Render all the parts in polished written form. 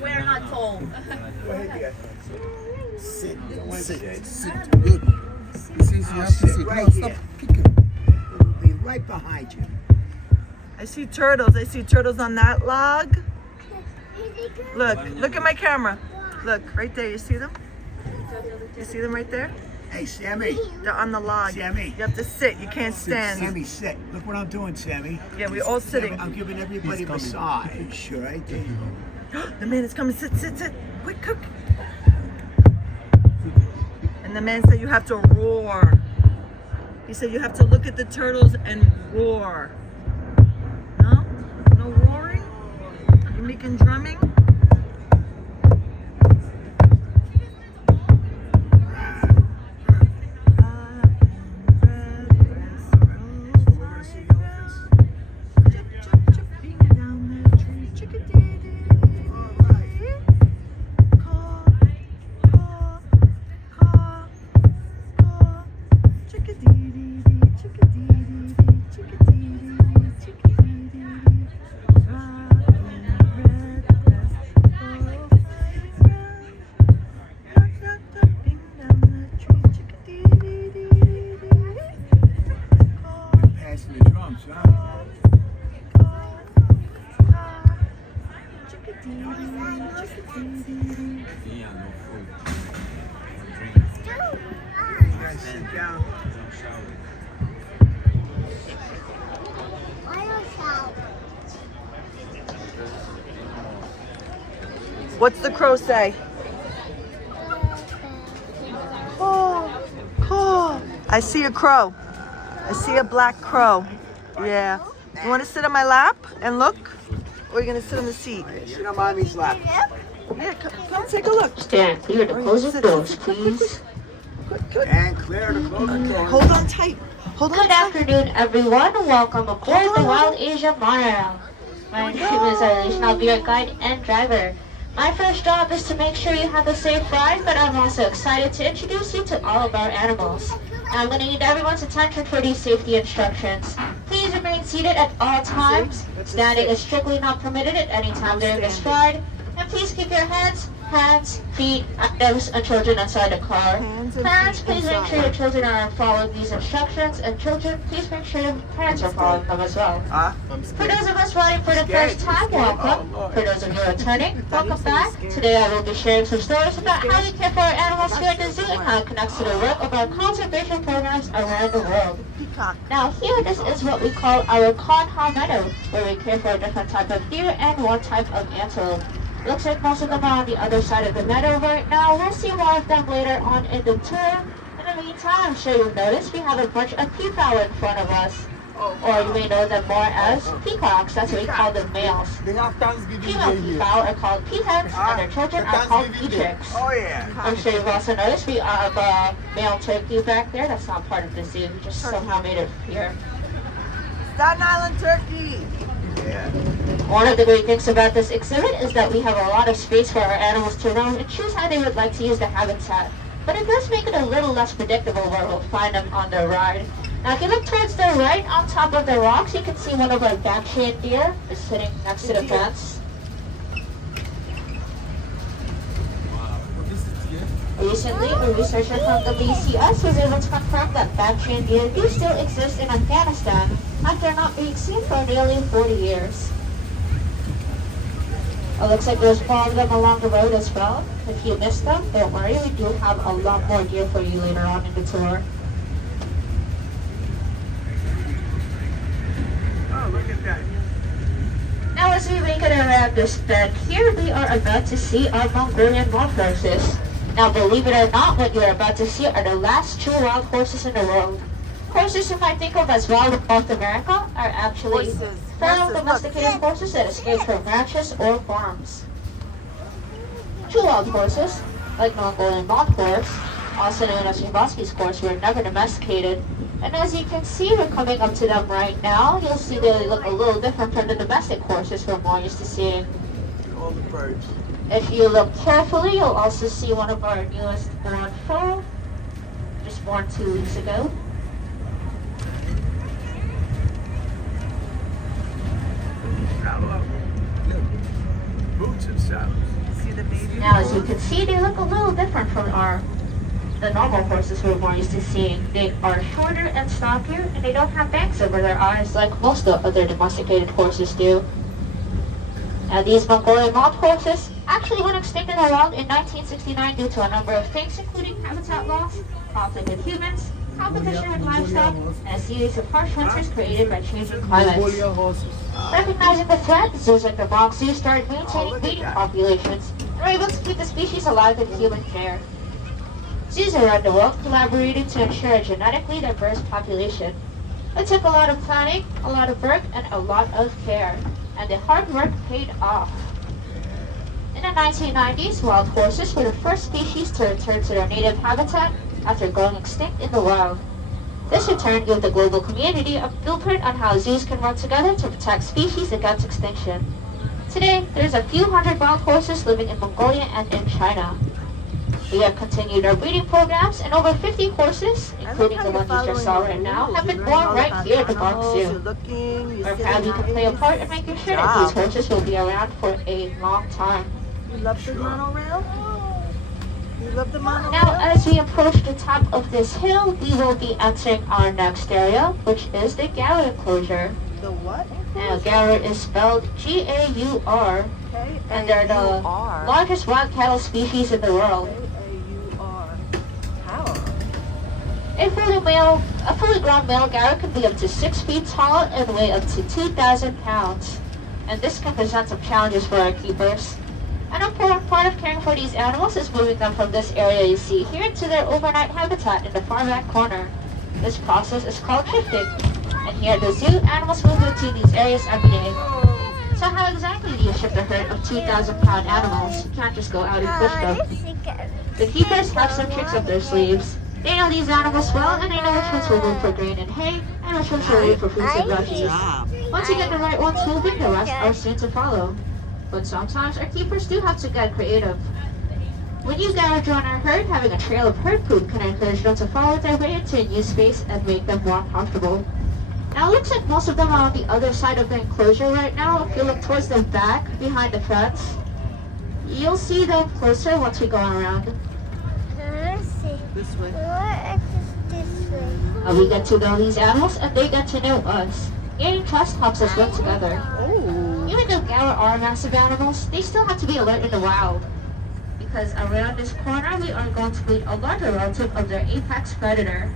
We're not tall. Sit. Good. He says you have to sit. Right No, stop here. kicking. It'll be right behind you. I see turtles. I see turtles on that log. Look at my camera. Look, right there. You see them? You see them right there? Hey, Sammy. They're on the log. Sammy. You have to sit. You can't stand. Sammy, sit. Look what I'm doing, Sammy. Yeah, we're all sitting. I'm giving everybody a massage, right? The man is coming. Sit. Quick, cook. And the man said you have to roar. He said you have to look at the turtles and roar. No? No roaring? You making drumming? What's the crow say? Caw. I see a crow. I see a black crow. Yeah. You want to sit on my lap and look? Or are you going to sit on the seat? Sit on mommy's lap. Yeah, come take a look. Stand clear to close the doors, please. And clear to close the door. Hold on tight. Hold on Good tight. afternoon, everyone. Welcome aboard the Wild Asia Monorail. My name is Alicia. I'll be your guide and driver. My first job is to make sure you have a safe ride, but I'm also excited to introduce you to all of our animals. Now, I'm going to need everyone's attention for these safety instructions. Please remain seated at all times. Standing is strictly not permitted at any time during this ride. And please keep your hands, feet, items, and children inside the car. Parents, please make sure your children are following these instructions, and children, please make sure your parents are following them as well. For those of us riding for the first time, welcome. For those of you returning, welcome back. Today I will be sharing some stories about how we care for our animals here at the zoo and how it connects to the work of our conservation programs around the world. Now here, this is what we call our Conha Meadow, where we care for a different type of deer and one type of antelope. Looks like most of them are on the other side of the meadow right now. We'll see more of them later on in the tour. In the meantime, I'm sure you'll notice we have a bunch of peafowl in front of us. Or you may know them more as peacocks. That's what we call the males. Female peafowl are called peahens, and their children are called peachicks. Oh, yeah. I'm sure you've also noticed we have a male turkey back there. That's not part of the zoo. We just somehow made it here. Staten Island turkey. Yeah. One of the great things about this exhibit is that we have a lot of space for our animals to roam and choose how they would like to use the habitat. But it does make it a little less predictable where we'll find them on their ride. Now if you look towards the right on top of the rocks, you can see one of our backchain deer is sitting next to the fence. Recently, a researcher from the BCS was able to confirm that backchain deer do still exist in Afghanistan after not being seen for nearly 40 years. It looks like there's more of them along the road as well. If you missed them, don't worry, we do have a lot more deer for you later on in the tour. Oh, look at that. Now as we make it around this bend here, we are about to see our Mongolian wild horses. Now believe it or not, what you're about to see are the last true wild horses in the world. Horses you might think of as wild in North America are actually feral domesticated horses that escaped from ranches or farms. True wild horses, like Mongolian mock horse, also known as Yabowski's horse, were never domesticated. And as you can see, we're coming up to them right now. You'll see they look a little different from the domestic horses we're more used to seeing. All the birds. If you look carefully, you'll also see one of our newest born foal, just born 2 weeks ago. you can see, they look a little different from the normal horses we're more used to seeing. They are shorter and stockier, and they don't have bangs over their eyes like most of the other domesticated horses do. Now, these Mongolian wild horses actually went extinct in the wild in 1969 due to a number of things, including habitat loss, conflict with humans, competition with livestock, and a series of harsh winters created by changing climates. Recognizing the threat, zoos like the Bronx Zoo started maintaining breeding populations and were able to keep the species alive in human care. Zoos around the world collaborated to ensure a genetically diverse population. It took a lot of planning, a lot of work, and a lot of care, and the hard work paid off. In the 1990s, wild horses were the first species to return to their native habitat after going extinct in the wild. This return gave the global community a blueprint on how zoos can work together to protect species against extinction. Today, there's a few hundred wild horses living in Mongolia and in China. We have continued our breeding programs, and over 50 horses, including the ones you just saw right now, have been born right here at the Bronx Zoo. We're proud we can play a part in making sure that these horses will be around for a long time. You love the monorail? You love the monorail? Now, as we approach the top of this hill, we will be entering our next area, which is the Gaur enclosure. The what? Now, Gaur is spelled G-A-U-R, Okay. and they're the largest wild cattle species in the world. A-U-R. How? A fully grown male Gaur can be up to 6 feet tall and weigh up to 2,000 pounds. And this can present some challenges for our keepers. An important part of caring for these animals is moving them from this area you see here to their overnight habitat in the far back corner. This process is called shifting. And here at the zoo, animals move between these areas every day. So how exactly do you shift a herd of 2,000-pound animals? You can't just go out and push them. The keepers have some tricks up their sleeves. They know these animals well, and they know which ones will move for grain and hay, and which ones will move for fruits and veggies. Once you get the right ones moving, the rest are soon to follow. But sometimes our keepers do have to get creative. When you gather join our herd, having a trail of herd poop can encourage them to follow their way into a new space and make them more comfortable. Now it looks like most of them are on the other side of the enclosure right now. If you look towards the back, behind the fence, you'll see them closer once we go around. This way. We get to know these animals and they get to know us. Gaining trust helps us work together. Oh. Even though Gaur are massive animals, they still have to be alert in the wild. Because around this corner, we are going to meet a larger relative of their apex predator.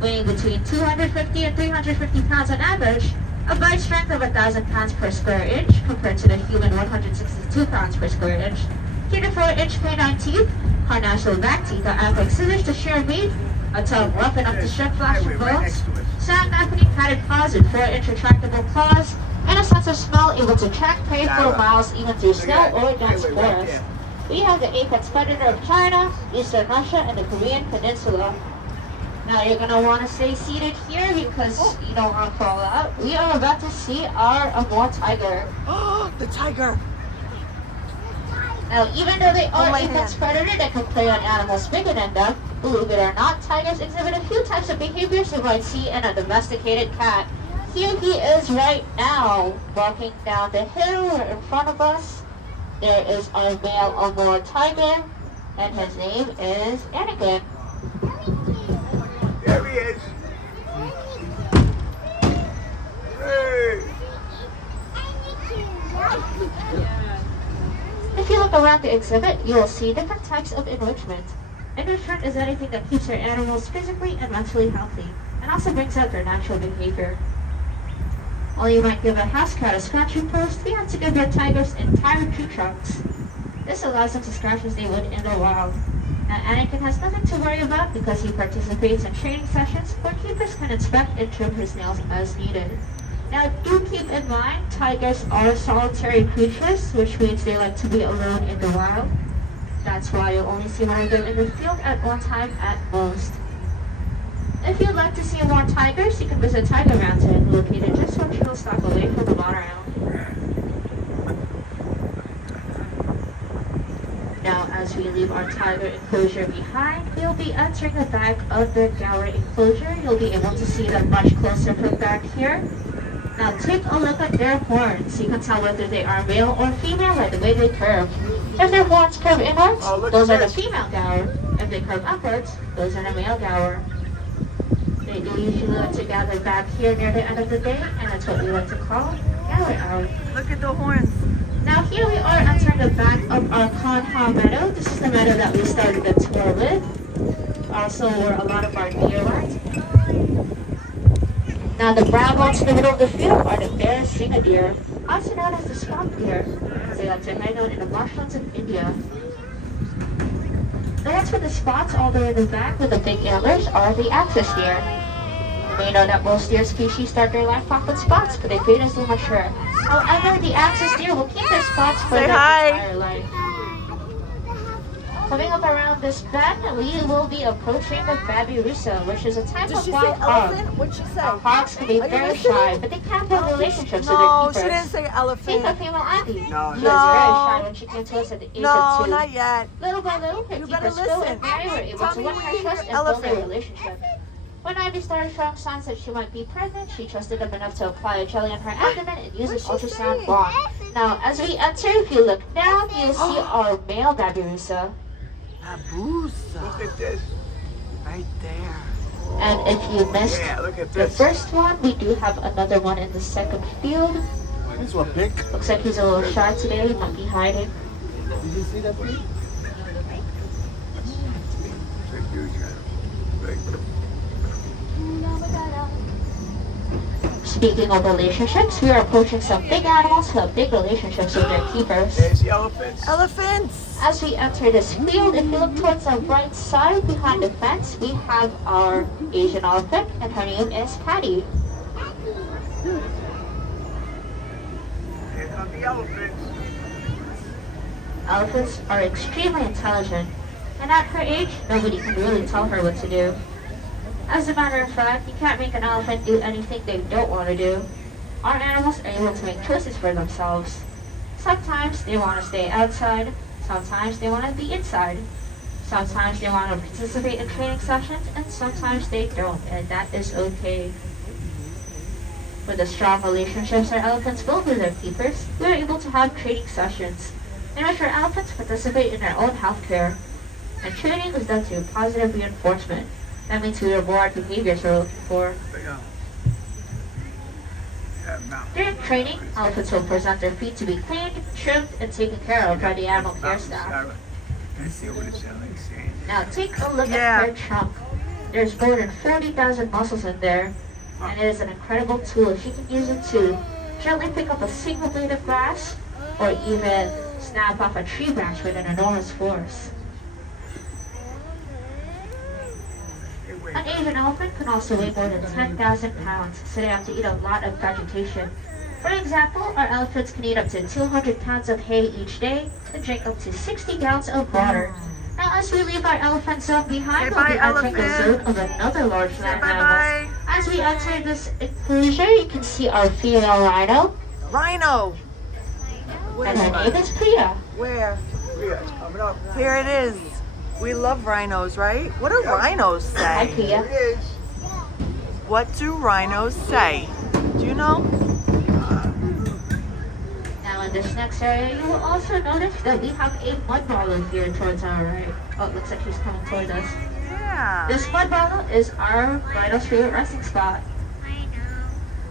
Weighing between 250 and 350 pounds on average, a bite strength of 1,000 pounds per square inch compared to the human 162 pounds per square inch. 3 to 4 inch canine teeth, carnassial back teeth that act like scissors to shear meat, a tongue rough enough to strip flesh and bones, sand-opening padded paws with 4-inch retractable claws, and a sense of smell able to track prey for miles even through snow or dense forest. We have the apex predator of China, Eastern Russia, and the Korean Peninsula. Now you're going to want to stay seated here because you don't want to fall out. We are about to see our Amur tiger. Oh, the tiger. Now even though they are apex predator that can prey on animals bigger than them, believe it or not, tigers exhibit a few types of behaviors you might see in a domesticated cat. Here he is right now, walking down the hill right in front of us. There is our male Amur tiger, and his name is Anakin. There he is. Hey. If you look around the exhibit, you will see different types of enrichment. Enrichment is anything that keeps your animals physically and mentally healthy, and also brings out their natural behavior. While you might give a house cat a scratching post, we have to give your tigers entire tree trunks. This allows them to scratch as they would in the wild. Now, Anakin has nothing to worry about because he participates in training sessions where keepers can inspect and trim his nails as needed. Now, do keep in mind, tigers are solitary creatures, which means they like to be alone in the wild. That's why you'll only see one of them in the field at one time at most. If you'd like to see more tigers, you can visit Tiger Mountain, located just one trail stop away from the Monorail. Now, as we leave our tiger enclosure behind, we'll be entering the back of the Gaur enclosure. You'll be able to see them much closer from back here. Now take a look at their horns. You can tell whether they are male or female by the way they curve. If their horns curve inwards, those are the female gaur. If they curve upwards, those are the male gaur. They do usually like to gather back here near the end of the day, and that's what we like to call gaur hour. Look at the horns. Now here we are entering the back of our Conha meadow. This is the meadow that we started the tour with. Also where a lot of our deer went. Now the brown ones in the middle of the field are the bear singer deer, also known as the swamp deer, because they like to hang out in the marshlands of India. The ones with the spots all the way in the back with the big antlers are the axis deer. You may know that most deer species start their life off with spots, but they fade as they mature. However, the axis deer will keep their spots for their entire life. Coming up around this bend, we will be approaching the babirusa, which is a type of wild hog. What'd she say? Hogs can be very shy, but they can build relationships with No, their she didn't keepers. say Take elephant. a female Andy. No, She was very shy when she came to us at the age No, of 2. not yet. Little by little, her You better keepers Phil listen. and Mary were able Tell to me win when her you trust hear and build their elephant. relationship. When Ivy started showing signs that she might be pregnant, she trusted them enough to apply a jelly on her abdomen and use an ultrasound wand. Now, as we enter, if you look down, you'll see our male babirusa. Abusa. Look at this. Right there. And if you missed Yeah, look at the this. first one, we do have another one in the second field. This one big. Looks like he's a little shy today, he might be hiding. Did you see that big? Speaking of relationships, we are approaching some big animals who have big relationships with their keepers. There's the elephants. Elephants. As we enter this field, if you look towards the right side behind the fence, we have our Asian elephant, and her name is Patty. Here come the elephants. Elephants are extremely intelligent, and at her age, nobody can really tell her what to do. As a matter of fact, you can't make an elephant do anything they don't want to do. Our animals are able to make choices for themselves. Sometimes they want to stay outside, sometimes they want to be inside. Sometimes they want to participate in training sessions, and sometimes they don't, and that is okay. With the strong relationships our elephants build with their keepers, we are able to have training sessions in which our elephants participate in their own health care. And training is done through positive reinforcement. That means we reward behaviors we're looking for. During training, elephants will present their feet to be cleaned, trimmed, and taken care of by the animal care staff. Let's see what it's saying. Now take a look at her trunk. There's more than 40,000 muscles in there, and it is an incredible tool. She can use it to gently pick up a single blade of grass, or even snap off a tree branch with an enormous force. An Asian elephant can also weigh more than 10,000 pounds, so they have to eat a lot of vegetation. For example, our elephants can eat up to 200 pounds of hay each day and drink up to 60 gallons of water. Now, as we leave our elephant zone behind, we'll be entering the zone of another large land animal. As we enter this enclosure, you can see our female rhino, Rhino. and her name is Priya. Where? Yeah, it's coming up. Here it is. We love rhinos, right? What do rhinos Hi, say? Priya. Here it is. What do rhinos say? Do you know? Now in this next area, you will also notice that we have a mud marlow here towards our right. Oh, it looks like she's coming toward us. Yeah. This mud marlow is our rhino's favorite resting spot.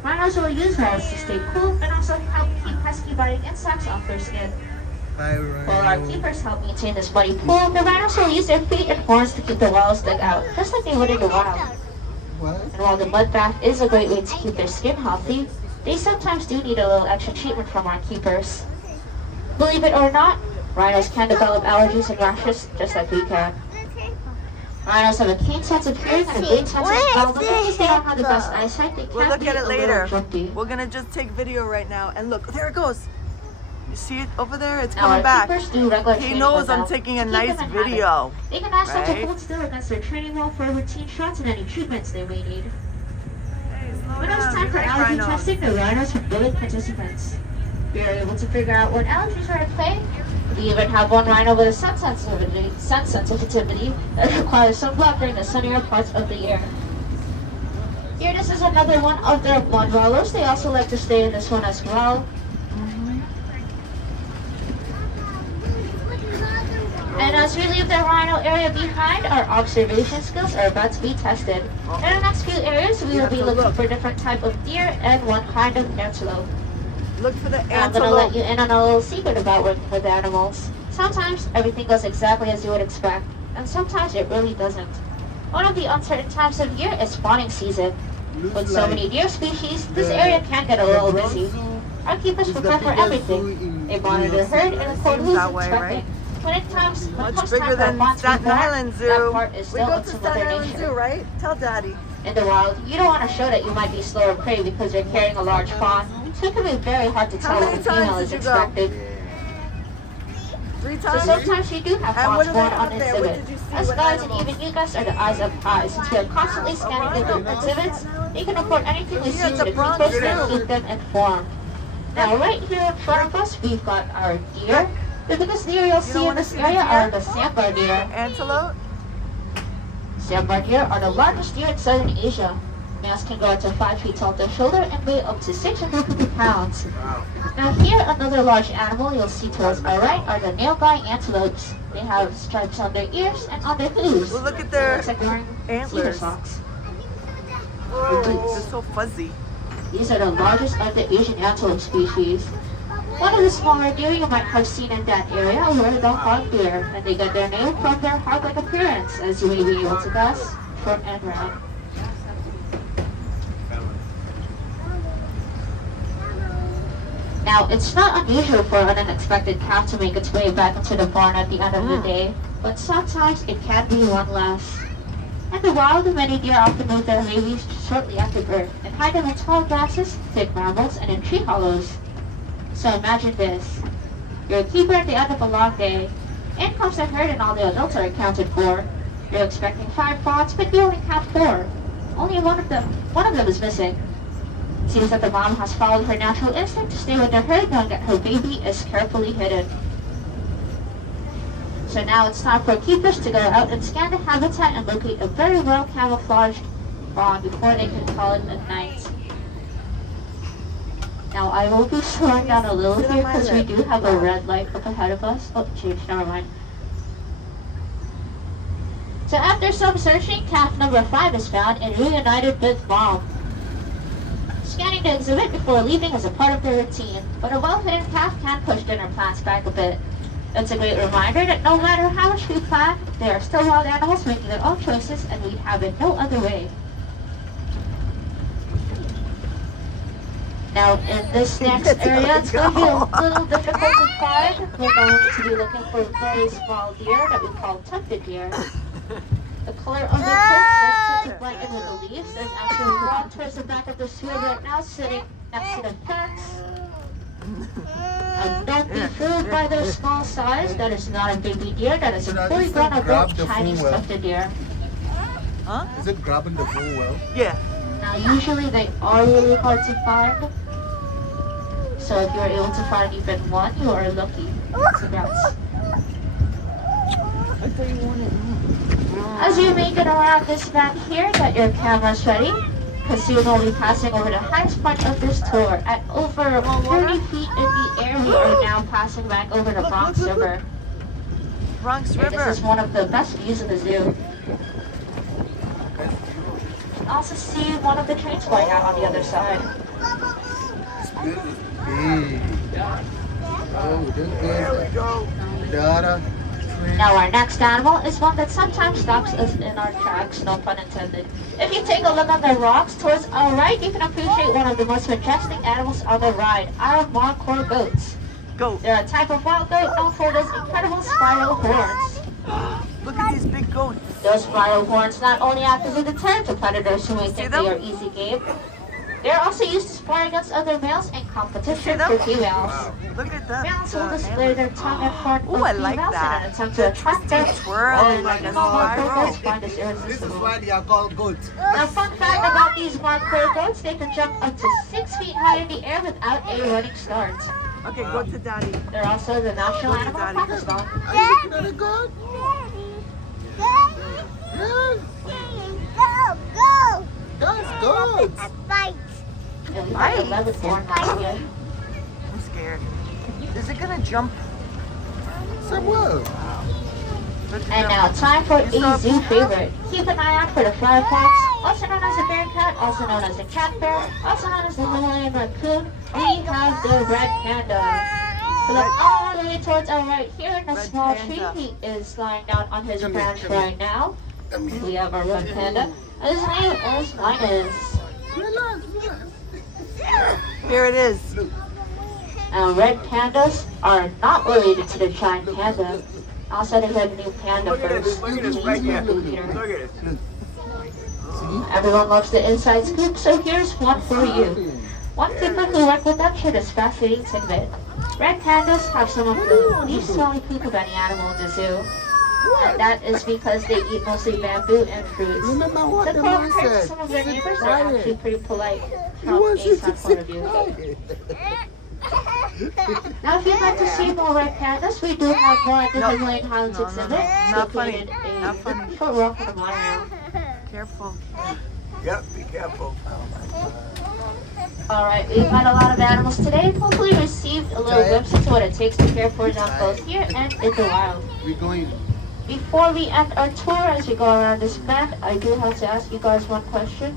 Rhinos will use walls to stay cool and also help keep pesky biting insects off their skin. While our keepers help maintain this muddy pool, the rhinos will use their feet and horns to keep the walls dug out, just like they would in the wild. And while the mud bath is a great way to keep their skin healthy, they sometimes do need a little extra treatment from our keepers. Believe it or not, rhinos can develop allergies and rashes just like we can. Rhinos have a keen sense of hearing and a great sense of smell, but because they don't have the best eyesight, they We'll can look be at a it little later. jumpy. We're gonna just take video right now and look. There it goes. You see it over there? It's Now, coming our back. keepers do regular He training knows with I'm them taking to a keep nice them in habit. video. They can ask them to right? hold still against their training wheel for routine shots and any treatments they may need. When it was time for allergy testing, the rhinos were willing participants. We were able to figure out what allergies were at play. We even have one rhino with a sun sensitivity that requires sunblock during the sunnier parts of the year. Here, this is another one of their mud rollers. They also like to stay in this one as well. And as we leave the rhino area behind, our observation skills are about to be tested. In the next few areas, we will be looking for different type of deer and one kind of antelope. Look for the And I'm going to let antelope. you in on a little secret about working with animals. Sometimes everything goes exactly as you would expect, and sometimes it really doesn't. One of the uncertain times of year is spawning season. With so many deer species, this area can get a little busy. Our keepers prepare for everything. They monitor the herd and report who's that way, inspecting. right? When it comes Much time bigger for than bonds to be Staten born, Island that Zoo. part is We still go up to to Staten Mother Island Zoo, Nature. right? Tell Daddy. In the wild, you don't want to show that you might be slow of prey because you're carrying a large fawn, so it can be very hard to How tell when many a female times is did you go? expected. 3 So times? sometimes you do have And what fawns do they born have on there? What exhibit. did you see? Us What guides and animals? even you guys are the eyes up high. Since we are constantly scanning the exhibits, you can report anything we see Yeah, to it's the a Bronx keepers and Zoo. keep them informed. Now right here in front of us, we've got our deer. The biggest deer you'll see in wanna this see the area deer? are the sambar deer. Antelope? Sambar deer are the largest deer in southern Asia. Males can grow up to 5 feet tall at their shoulder and weigh up to 650 pounds. Now here, another large animal you'll see to us our right are the nilgai antelopes. They have stripes on their ears and on their hooves. Well, look at their Looks like wearing zebra antlers. socks. They're so fuzzy. These are the largest of the Asian antelope species. One of the smaller deer you might have seen in that area were the hog deer, and they got their name from their hog-like appearance, as you may be able to guess, short and round. Now, it's not unusual for an unexpected calf to make its way back into the barn at the end of the day, but sometimes it can be one less. In the wild, many deer often move their babies shortly after birth and hide them in tall grasses, thick brambles, and in tree hollows. So imagine this. You're a keeper at the end of a long day. In comes the herd and all the adults are accounted for. You're expecting 5 fawns, but you only have 4. Only one of them is missing. It seems that the mom has followed her natural instinct to stay with the herd, knowing that her baby is carefully hidden. So now it's time for keepers to go out and scan the habitat and locate a very well camouflaged fawn before they can call it a night. Now I will be slowing down a little here because we do have a red light up ahead of us. Oh, change, never mind. So after some searching, calf number 5 is found and reunited with mom. Scanning the exhibit before leaving is a part of their routine, but a well-hidden calf can push dinner plans back a bit. It's a great reminder that no matter how much we plan, they are still wild animals making their own choices and we'd have it no other way. Now in this next area, it's going to be a little difficult to find. We're going to be looking for very small deer that we call tufted deer. The color of their coats does tend to blend in with the leaves. There's actually one towards the back of the field right now sitting next to the fence. Don't be fooled by their small size. That is not a baby deer. That is a fully grown adult Chinese tufted deer. Huh? Is it grabbing the food well? Yeah. Now usually they are really hard to find. So if you're able to find even one, you are lucky. Congrats. I thought you wanted As you make it around this bend here, get your cameras ready, because soon we'll be passing over the highest point of this tour. At over 30 feet in the air, we are now passing back over the Bronx River. Bronx And River. this is one of the best views of the zoo. You can also see one of the trains going out on the other side. Big. Oh, this There we go. Data. Now our next animal is one that sometimes stops us in our tracks, no pun intended. If you take a look on the rocks towards our right, you can appreciate one of the most majestic animals on the ride, our Monorail goats. Goat. They're a type of wild goat known for those incredible spiral horns. Look at these big goats. Those spiral horns not only act as a deterrent to predators who may think them? they are easy game, they're also used to spar against other males in competition them? for females. Look at that. Males will display their tongue in front Ooh, of I females like in that. an attempt The to attract them. twisty twirling like a spiral. Goats find this This is irresistible. why they are called goats. Now, fun fact about these Monorail goats, they can jump up to 6 feet high in the air without a running start. Okay, go to daddy. They're also the national animal of Pakistan. Are you looking at a goat? That's good. And we have 11 born last year. I'm scared. Is it gonna jump? Samuel. And now, time for a zoo favorite. Keep an eye out for the fly fox, also known as the bear cat, also known as the cat bear, also known as the Himalayan raccoon. We have the red panda. So look all the way towards our right here in a Red small panda. tree. He is lying down on his Come here, branch come here. right now. Come here. We have our red panda. And his name is Linus. Relax, relax. Here it is. Now, red pandas are not related to the giant panda. Also, they have a new panda Look at this. first. Look at this He's right here. blue here. Look at this. Everyone loves the inside scoop, so here's one for you. One keeper who worked with them shared this fascinating tidbit. Red pandas have some of the least smelly poop of any animal in the zoo. And that is because they eat mostly bamboo and fruits. Remember what The the man compared to said. some of their neighbors are Quiet. actually pretty polite He from wants a you sound to point sit of view. quiet. Now, if you'd like to see more red pandas, we do have more at the Himalayan Highlands No, no, exhibit. no. Not funny. Located Not funny. a short walk from the Monorail. Careful. Yep, be careful. Alright, we've met a lot of animals today and hopefully received a little glimpse into what it takes to care for them both here and in the wild. We're going. Before we end our tour, as we go around this bend, I do have to ask you guys one question.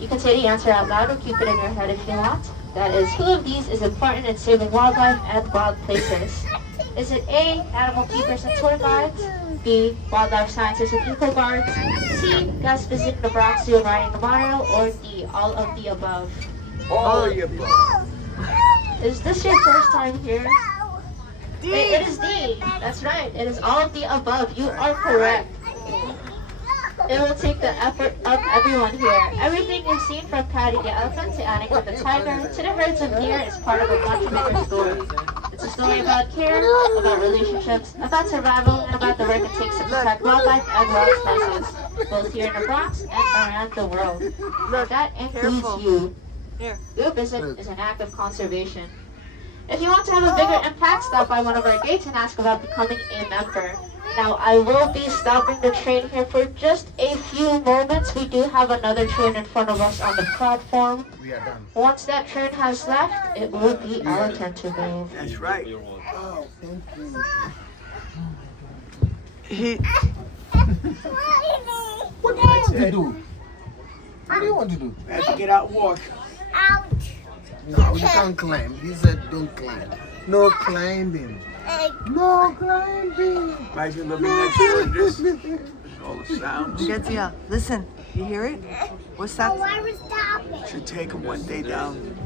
You can say the answer out loud or keep it in your head if you want. That is, who of these is important in saving wildlife and wild places? Is it A, animal keepers and tour guides? B, wildlife scientists and eco guards? C, guests visiting the Bronx Zoo and riding the monorail? Or D, all of the above? All of you above. Is this your first time here? It is D. That's right. It is all of the above. You are correct. It will take the effort of everyone here. Everything you've seen from patting the elephant to Anakin the tiger to the herds of deer is part of a much bigger story. It's a story about care, about relationships, about survival, and about the work it takes to protect wildlife and wild places, both here in the Bronx and around the world. Look, That includes careful. you. Here. Your visit is an act of conservation. If you want to have a bigger impact, stop by one of our gates and ask about becoming a member. Now, I will be stopping the train here for just a few moments. We do have another train in front of us on the platform. We are done. Once that train has left, it will be our turn to move. That's right. Oh, thank you. He. What do you want to do? What do you want to do? I have to get out and walk. No, you can't climb. He said don't climb. No climbing. No climbing. Imagine living next door to this. All the sounds. Getzia, listen. You hear it? What's that? Should take them one day down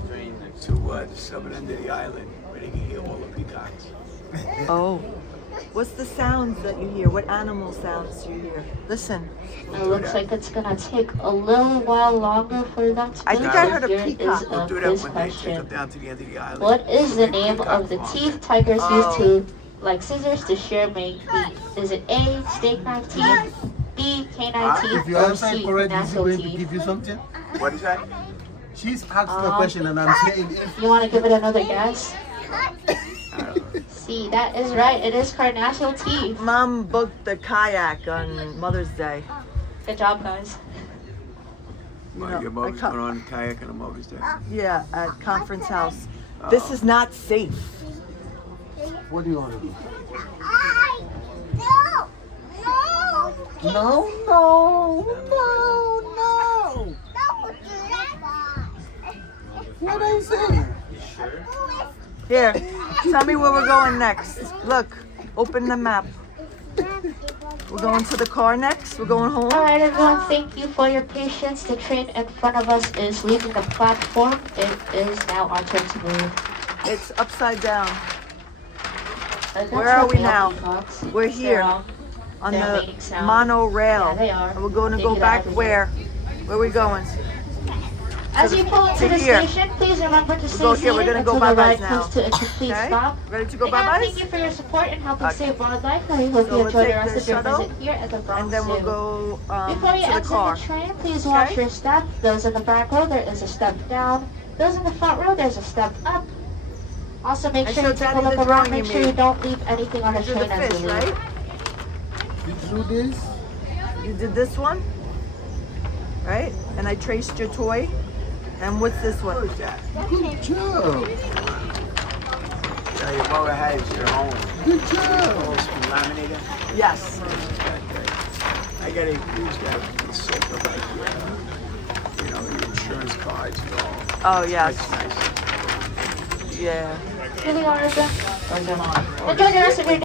to the southern end of the island where they can hear all the peacocks. Oh. What's the sounds that you hear? What animal sounds do you hear? Listen. It looks like it's gonna take a little while longer for them to I move. think I heard a Here peacock. is We'll a do that quiz one day. Take them question. down to the end of the island. What is the Big name peacock of the farm. teeth tigers Oh. use to, like scissors, to shear meat? Is it A, steak knife teeth, B, canine teeth, If you or answer C, correctly, is he nasal going to teeth? give you something? What is that? She's asked the question and I'm saying if You want to give it another guess? I don't know. C, that is right. It is carnassial teeth. Mom booked the kayak on Mother's Day. Good job, guys. Well, your mother's going on a kayak on a Mother's Day. Yeah, at Conference House. This is not safe. what do you want to do? No, no, no, no. What are you saying? Here, tell me where we're going next. Look, open the map. We're going to the car next. We're going home. All right, everyone. Thank you for your patience. The train in front of us is leaving the platform. It is now our turn to move. It's upside down. That's Where are we okay, now? peacocks. We're They're here all- On They're the making sound. monorail. Yeah, they are. And we're going to They go get back everywhere. where? Where are we going? As you pull into to the here. station, please remember to stay go here. We're seated gonna go until the bye-byes ride now. comes to a complete Okay? stop. Ready to go Again, bye-byes? thank you for your support in helping Okay. save wildlife, and we hope So you we'll enjoy the take rest the of your shuttle, visit here at the Bronx And then Zoo. we'll go Before you to the exit car. the train, please watch Okay? your step. Those in the back row, there is a step down. Those in the front row, there's a step up. Also, make I sure you showed take a Daddy look the around. drawing Make you sure you made. don't leave anything on the These are train the as fish, you leave. right? Did you do this? You did this one? right? And I traced your toy. And what's this one? Who's that? Good job. Yeah, your mother has your own. Good job. Laminator. Yes. I gotta use that sort of like, your insurance cards and all. Oh, yes. That's nice. Yeah. Really, Enjoy the rest of your day.